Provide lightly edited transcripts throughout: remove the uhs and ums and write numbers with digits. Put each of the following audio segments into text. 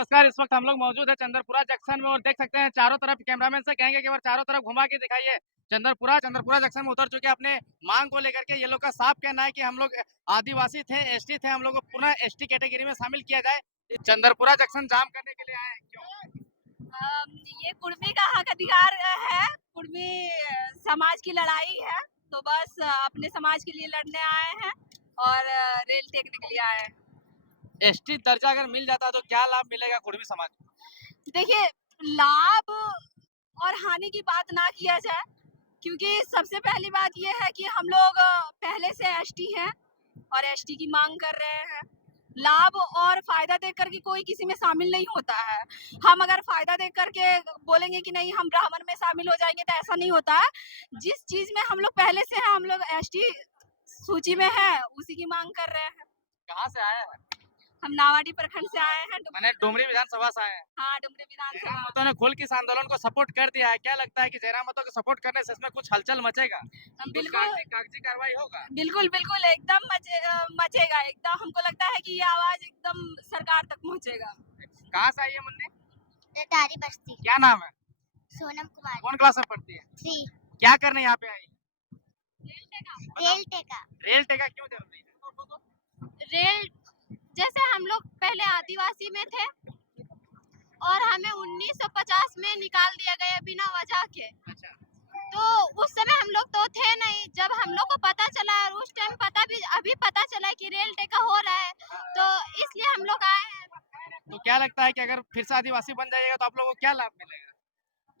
नमस्कार। इस वक्त हम लोग मौजूद है चंद्रपुरा जंक्शन में और देख सकते हैं चारों तरफ कैमरामैन से कहेंगे कि एक बार चारों तरफ घुमा के दिखाइए। चंद्रपुरा जंक्शन में उतर चुके हैं अपने मांग को लेकर के। ये लोग का साफ कहना है कि हम लोग आदिवासी थे, एसटी थे, हम लोग को पुनः एसटी कैटेगरी में शामिल किया जाए। चंद्रपुरा जंक्शन जाम करने के लिए आए हैं, क्यों? ये कुर्मी का हक अधिकार है। कुर्मी समाज की लड़ाई है, तो बस अपने समाज के लिए लड़ने आए हैं और रेल टेकने के लिए आए हैं। एसटी दर्जा अगर मिल जाता तो क्या लाभ मिलेगा कुर्मी समाज को? देखिए, लाभ और हानि की बात ना किया जाए, क्योंकि सबसे पहली बात ये है कि हम लोग पहले से एसटी हैं और एसटी की मांग कर रहे हैं। लाभ और फायदा देख करके कोई किसी में शामिल नहीं होता है। हम अगर फायदा देख करके बोलेंगे कि नहीं हम ब्राह्मण में शामिल हो जाएंगे तो ऐसा नहीं होता है। जिस चीज में हम लोग पहले से हैं, हम लोग एसटी सूची में है, उसी की मांग कर रहे हैं। कहाँ से आए हैं? हम नावाडी प्रखंड से आए हैं। मैंने डुमरी विधानसभा से आए हैं। हाँ, डुमरी विधानसभा। जयराम महतो ने खुल के इस आंदोलन को सपोर्ट कर दिया है। क्या लगता है कि जयराम महतो को सपोर्ट करने से इसमें कुछ हलचल मचेगा? बिल्कुल कागजी कार्रवाई होगा? बिल्कुल बिल्कुल एकदम मचेगा एकदम। हमको लगता है कि ये आवाज एकदम सरकार तक पहुंचेगा। कहाँ से आई है मुन्नी? रटारी बस्ती। क्या नाम है? सोनम कुमार। कौन क्लास में पढ़ती है? 3। क्या करने यहाँ पे आई? रेल टेका। रेल टेका क्यों जरूरी है? रेल, जैसे हम लोग पहले आदिवासी में थे और हमें 1950 में निकाल दिया गया बिना वजह के। अच्छा। तो उस समय हम लोग तो थे नहीं। जब हम लोग को पता चला और उस टाइम अभी पता चला कि रेल टेका हो रहा है, तो इसलिए हम लोग आए हैं। तो क्या लगता है कि अगर फिर से आदिवासी बन जाइएगा तो आप लोगों को क्या लाभ मिलेगा?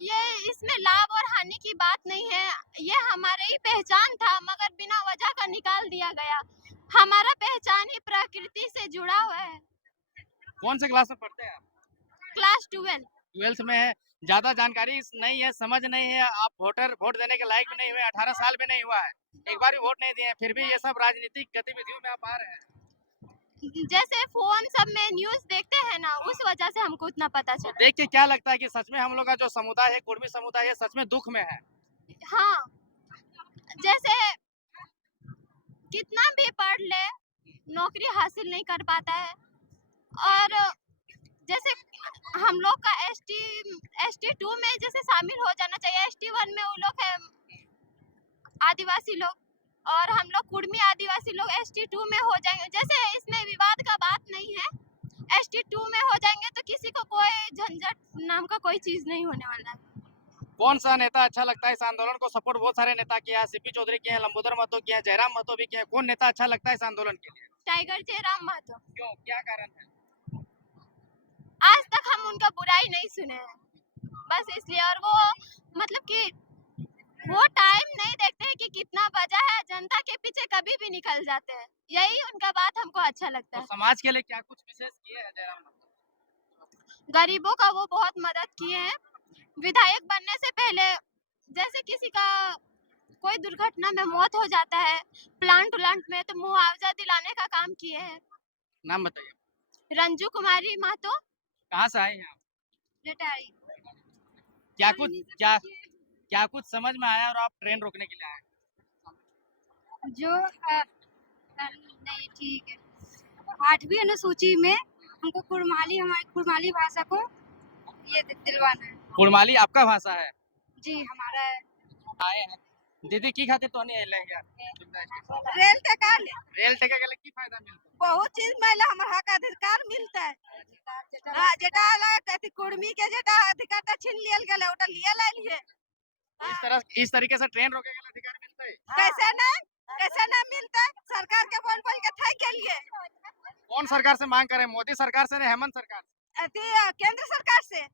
ये इसमें लाभ और हानि की बात नहीं है। ये हमारे ही पहचान था, मगर बिना वजह का निकाल दिया गया। हमारा पहचान ही प्रकृति से जुड़ा हुआ है। कौन से क्लास में पढ़ते हैं आप? क्लास 12। 12th में है। ज्यादा जानकारी नहीं है, समझ नहीं है। आप वोट देने के लायक भी नहीं हुए, 18 साल भी नहीं हुआ है, एक बार भी वोट नहीं दिए, फिर भी ये सब राजनीतिक गतिविधियों में आप आ रहे हैं। जैसे फोन सब में न्यूज देखते हैं ना, उस वजह से हमको उतना पता तो चला। देख के क्या लगता है कि सच में हम लोग का जो समुदाय है, कुर्मी समुदाय है, सच में दुख में है? हाँ, जैसे कितना भी पढ़ ले, नौकरी हासिल नहीं कर पाता है। और जैसे हम लोग का एसटी 2 में जैसे शामिल हो जाना चाहिए। एसटी 1 में वो लोग है आदिवासी लोग, और हम लोग कुर्मी आदिवासी लोग एसटी 2 में हो जाएंगे। जैसे इसमें विवाद का बात नहीं है, एसटी 2 में हो जाएंगे तो किसी को कोई झंझट नाम का कोई चीज नहीं होने वाला है। कौन सा नेता अच्छा लगता है इस आंदोलन को सपोर्ट? बहुत सारे नेता किया है, सीपी चौधरी किए हैं, लंबोदर महतो किए हैं, जयराम महतो भी किए हैं। कौन नेता अच्छा लगता है इस आंदोलन के लिए? टाइगर जयराम महतो। क्यों, क्या कारण है? आज तक हम उनका बुराई नहीं सुने हैं, बस इसलिए। और वो मतलब कि वो टाइम नहीं देखते हैं कि कितना बजा है, जनता के पीछे कभी भी निकल जाते हैं। यही उनका बात हमको अच्छा लगता तो है। समाज के लिए क्या कुछ विशेष किए हैं जयराम महतो? गरीबों का वो बहुत मदद किए हैं। विधायक बनने से पहले जैसे किसी का कोई दुर्घटना में मौत हो जाता है, प्लांट में, तो मुआवजा दिलाने का काम किए हैं। नाम बताइए। रंजू कुमारी महतो। कहाँ से आए हैं आप? रिटायरी। क्या कुछ समझ में आया और आप ट्रेन रोकने के लिए आए? जो नहीं, ठीक है। 8वीं अनुसूची में हमको हमारी कुड़माली भाषा को ये दिलवाना है। कुड़माली आपका भाषा है? जी, हमारा है। आए हैं दीदी की खातिर तो नहीं लेंगे रेल टेका ले रेल टेका के लिए की फायदा मिलता है? बहुत चीज में हमारा हक अधिकार मिलता है। जेटा कथी कुर्मी के जेटा अधिकार छीन लियल गेल ओटा लिए ला लिए। इस तरीके से ट्रेन रोके के लिए अधिकार मिलता है? कैसे ना मिलता है? सरकार के बोल बोल के थक के लिए। कौन सरकार से मांग करे? मोदी सरकार से, हेमंत सरकार से? केंद्र सरकार से।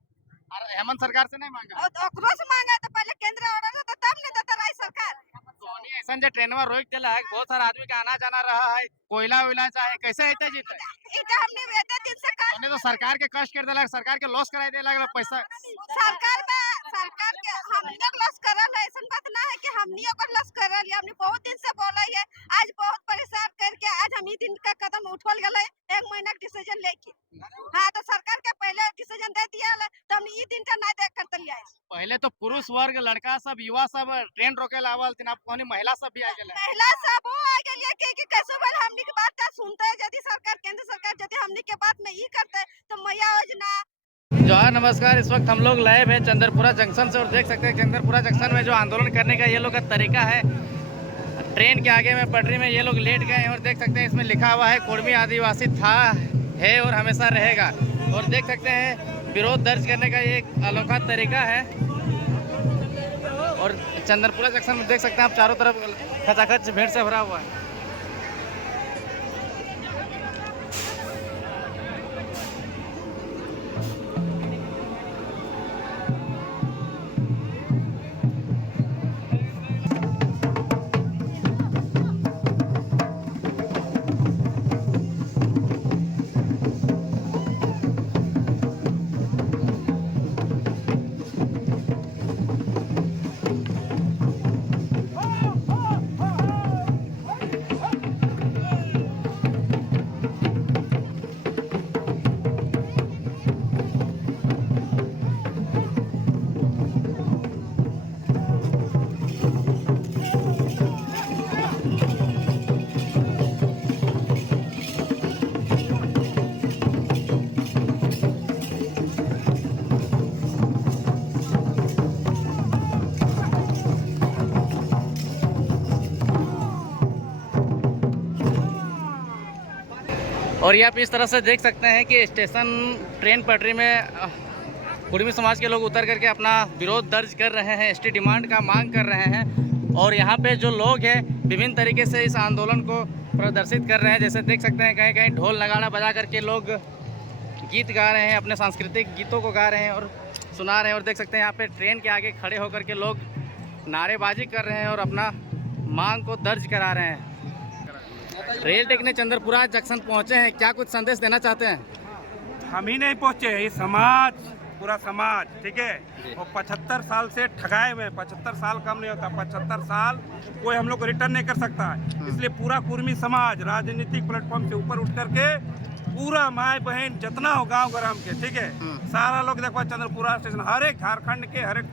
और हेमंत सरकार से नहीं मांगा? ओकरो से मांगा तो पहले केंद्र ऑर्डर देता तब नहीं देता राज्य सरकार। तो ऐसा जो ट्रेन में रोक दिला है, बहुत सारा आदमी का आना जाना रहा है, कोयला वोयला चाहे, कैसे आते जीते? इटा हमने वेते दिन से कर तो सरकार के कष्ट कर दिला, सरकार के लॉस कराई देला पैसा। सरकार के हमनी को लॉस करल है। ऐसा बात ना है कि हमनी को लॉस करल है। हमने बहुत दिन से बोला है, आज बहुत परेशान करके आज हम ई दिन का कदम उठवल गए 1 महीना का डिसीजन लेके। हाँ, तो सरकार के पहले डिसीजन दे दिया तो हम ई दिन का ना देख करते लिया। पहले तो पुरुष वर्ग, लड़का सब, युवा सब ट्रेन रोके लावल, आप महिला सब भी आ गए। महिला सब आ गए कि कैसे बोले हमनी के बात का सुनते है यदि सरकार केंद्र सरकार यदि हमनी के बात में ई करते तो मैया योजना। जवाहर नमस्कार। इस वक्त हम लोग लाइव हैं चंद्रपुरा जंक्शन से और देख सकते हैं चंद्रपुरा जंक्शन में जो आंदोलन करने का ये लोग का तरीका है, ट्रेन के आगे में पटरी में ये लोग लेट गए हैं और देख सकते हैं इसमें लिखा हुआ है कुर्मी आदिवासी था, है और हमेशा रहेगा। और देख सकते हैं विरोध दर्ज करने का ये एक अनोखा तरीका है। और चंद्रपुरा जंक्शन में देख सकते हैं आप चारों तरफ खचाखच भीड़ से भरा हुआ है। और ये आप इस तरह से देख सकते हैं कि स्टेशन ट्रेन पटरी में कुर्मी समाज के लोग उतर करके अपना विरोध दर्ज कर रहे हैं, एसटी डिमांड का मांग कर रहे हैं। और यहाँ पे जो लोग हैं विभिन्न तरीके से इस आंदोलन को प्रदर्शित कर रहे हैं। जैसे देख सकते हैं कहीं कहीं ढोल नगाड़ा बजा करके लोग गीत गा रहे हैं, अपने सांस्कृतिक गीतों को गा रहे हैं और सुना रहे हैं। और देख सकते हैं यहाँ पे ट्रेन के आगे खड़े होकर के लोग नारेबाजी कर रहे हैं और अपना मांग को दर्ज करा रहे हैं। रेल टेक ने चंद्रपुरा जंक्शन पहुंचे हैं, क्या कुछ संदेश देना चाहते हैं? हम ही नहीं पहुंचे, ये समाज, पूरा समाज, ठीक है। और 75 साल से ठगाए हुए, 75 साल कम नहीं होता, 75 साल कोई हम लोग को रिटर्न नहीं कर सकता है। इसलिए पूरा कुर्मी समाज राजनीतिक प्लेटफॉर्म से ऊपर उठ करके पूरा माए बहन जितना हो गांव ग्राम के, ठीक है, सारा लोग देखो चंद्रपुरा स्टेशन, हर एक झारखंड के हर एक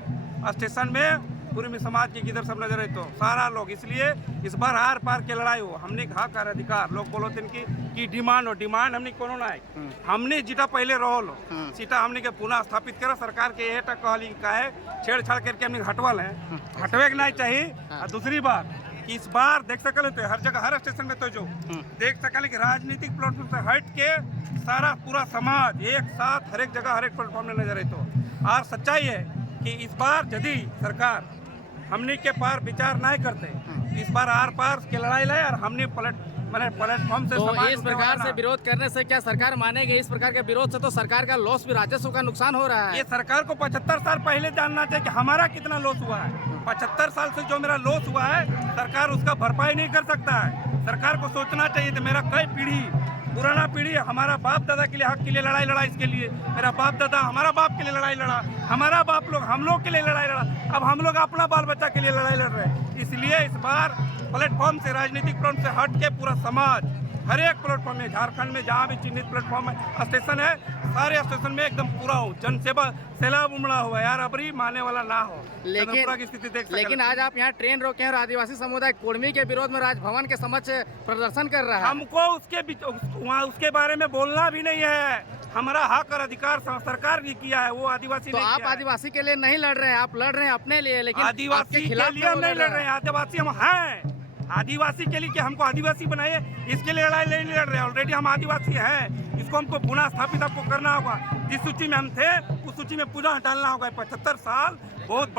स्टेशन में कुर्मी समाज की किधर सब नजर है तो सारा लोग। इसलिए इस बार आर पार की लड़ाई हो, हमने कहा कर अधिकार लोग बोलो की डिमांड हो, डिमांड हमने कोनो ना है, हमने जीता पहले रहो लो सीटा हमने के पुनः स्थापित करा। सरकार के ये तक कहली का है छेड़छाड़ करके हमने हटवाल है, हटवे के नहीं चाहिए। और दूसरी बात कि इस बार देख सकल तो हर जगह हर स्टेशन में तो जो देख सकल कि राजनीतिक प्लेटफॉर्म से हट के सारा पूरा समाज एक साथ हर एक जगह हर एक प्लेटफॉर्म में नजर है तो। और सच्चाई है कि इस बार यदि सरकार हमने के पार विचार नहीं करते, इस बार आर पार की लड़ाई लाए और हमने प्लेटफॉर्म से तो इस प्रकार से विरोध करने से क्या सरकार मानेगी? इस प्रकार के विरोध से तो सरकार का लॉस भी, राजस्व का नुकसान हो रहा है। ये सरकार को 75 साल पहले जानना चाहिए कि हमारा कितना लॉस हुआ है। 75 साल से जो मेरा लॉस हुआ है सरकार उसका भरपाई नहीं कर सकता है। सरकार को सोचना चाहिए कि मेरा कई पीढ़ी, पुराना पीढ़ी, हमारा बाप दादा के लिए हक के लिए लड़ाई लड़ा, इसके लिए मेरा बाप दादा हमारा बाप के लिए लड़ाई लड़ा, हमारा बाप लोग हम लोग के लिए लड़ाई लड़ा, अब हम लोग अपना बाल बच्चा के लिए लड़ाई लड़ रहे हैं। इसलिए इस बार प्लेटफॉर्म से, राजनीतिक प्लेटफॉर्म से हट के पूरा समाज हर एक प्लेटफॉर्म में, झारखंड में जहाँ भी चिन्हित प्लेटफॉर्म है, स्टेशन है, सारे स्टेशन में एकदम पूरा हो, जनसेवा सैलाब उमड़ा हुआ यार, अबरी मानने वाला ना हो। लेकिन आज आप यहाँ ट्रेन रोके हैं और आदिवासी समुदाय कुर्मी के विरोध में राजभवन के समक्ष प्रदर्शन कर रहा है। हमको उसके बारे में बोलना भी नहीं है, हमारा हक और अधिकार सरकार ने किया है, वो आदिवासी तो आप आदिवासी के लिए नहीं लड़ रहे हैं, आप लड़ रहे हैं अपने लिए। लेकिन आदिवासी के लिए हम नहीं लड़ रहे हैं, आदिवासी हम हैं, आदिवासी के लिए कि हमको आदिवासी बनाइए इसके लिए लड़ाई नहीं लड़ रहे हैं। ऑलरेडी हम आदिवासी हैं, इसको हमको पुनः स्थापित आपको करना होगा। जिस सूची में हम थे उस सूची में पुनः डालना होगा। 75 साल बहुत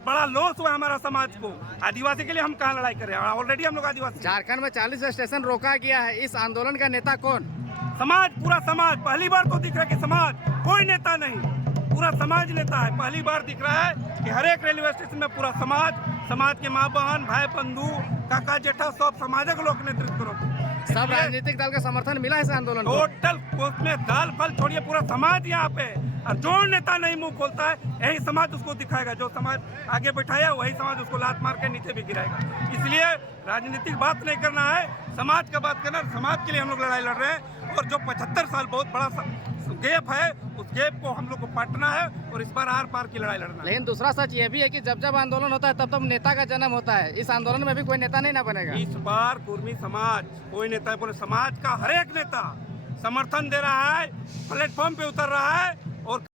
बड़ा लॉस हुआ हमारा समाज को। आदिवासी के लिए हम कहाँ लड़ाई कर रहे हैं, ऑलरेडी हम लोग आदिवासी। झारखंड में 40 स्टेशन रोका गया है, इस आंदोलन का नेता कौन? समाज, पूरा समाज। पहली बार तो दिख रहा है कि समाज, कोई नेता नहीं, पूरा समाज नेता है। पहली बार दिख रहा है कि हर एक रेलवे स्टेशन में पूरा समाज के माँ बहन भाई बंधु काका जेठा सब समाज के लोग नेतृत्व करो। सब राजनीतिक दल का समर्थन मिला है इस आंदोलन को। टोटल उसमें दाल फल छोड़िए, पूरा समाज यहाँ पे और जो नेता नहीं मुंह खोलता है यही समाज उसको दिखाएगा, जो समाज आगे बैठाया वही समाज उसको लात मार के नीचे भी गिराएगा। इसलिए राजनीतिक बात नहीं करना है, समाज का बात करना। समाज के लिए हम लोग लड़ाई लड़ रहे हैं और जो 75 साल बहुत बड़ा गैप है उस गैप को हम लोग को पाटना है और इस बार आर पार की लड़ाई लड़ना है। लेकिन दूसरा सच ये भी है कि जब जब आंदोलन होता है तब तब नेता का जन्म होता है। इस आंदोलन में भी कोई नेता नहीं ना बनेगा। इस बार कुर्मी समाज कोई नेता बोले, समाज का हर एक नेता समर्थन दे रहा है, प्लेटफॉर्म पे उतर रहा है और